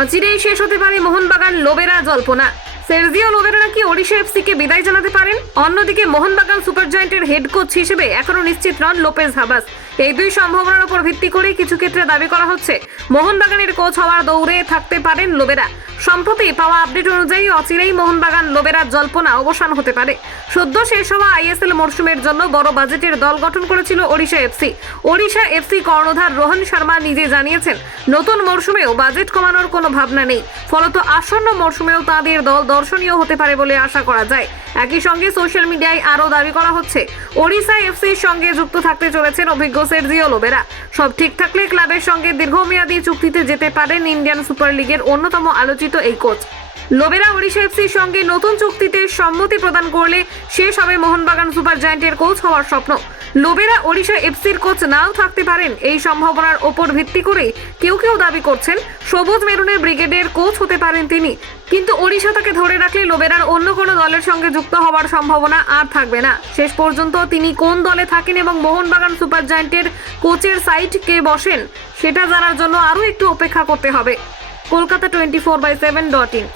অচিরেই শেষ হতে পারে মোহনবাগান লোবেরা জল্পনা। সের্জিও লোবেরা নাকি ওড়িশা এফসিকে বিদায় জানাতে পারেন। অন্যদিকে মোহনবাগান সুপার জায়ান্টের হেড কোচ হিসেবে এখনো নিশ্চিত নন লোপেজ হাবাস। এই দুই সম্ভাবনার উপর ভিত্তি করে কিছু ক্ষেত্রে দাবি করা হচ্ছে মোহনবাগানের কোচ হওয়ার দৌড়ে থাকতে পারেন লোবেরা। সম্প্রতি পাওয়া আপডেট অনুযায়ী অচিরেই মোহনবাগান লোবেরার জল্পনা অবসান হতে পারে। সদ্য শেষ হওয়া আইএসএল মরশুমের জন্য বড় বাজেটের দল গঠন করেছিল ওড়িশা এফসি। ওড়িশা এফসি কর্ণধার রোহন শর্মা নিজে জানিয়েছেন নতুন মরশুমেও বাজেট কমানোর কোনো ভাবনা নেই। ফলত আসন্ন মরশুমেও তাদের দল দর্শনীয় হতে পারে বলে আশা করা যায়। একই সঙ্গে সোশ্যাল মিডিয়ায় আরও দাবি করা হচ্ছে ওড়িশা এফসির সঙ্গে যুক্ত থাকতে চলেছেন অভিজ্ঞ সের্জিও লোবেরা। সব ঠিক থাকলে ক্লাবের সঙ্গে দীর্ঘমেয়াদী চুক্তিতে যেতে পারেন ইন্ডিয়ান সুপার লিগের অন্যতম আলোচিত এই কোচ। লোবেরা ওড়িশা এফসির সঙ্গে নতুন চুক্তিতে সম্মতি প্রদান করলে শেষ হবে মোহনবাগান সুপার জায়ান্টের কোচ হওয়ার স্বপ্ন। লোবেরা ওড়িশা এফসির কোচ নাও থাকতে পারেন। এই সম্ভাবনার ওপর ভিত্তি করে কেউ কেউ দাবি করছেন সবুজ মেরুনের ব্রিগেডের কোচ হতে পারেন তিনি। কিন্তু ওড়িশা তাকে ধরে রাখলে লোবেরার অন্য কোনো দলের সঙ্গে যুক্ত হওয়ার সম্ভাবনা আর থাকবে না। শেষ পর্যন্ত তিনি কোন দলে থাকেন এবং মোহনবাগান সুপার জায়ান্টের কোচের সাইড কে বসেন সেটা জানার জন্য আরও একটু অপেক্ষা করতে হবে। কলকাতা 24/7.in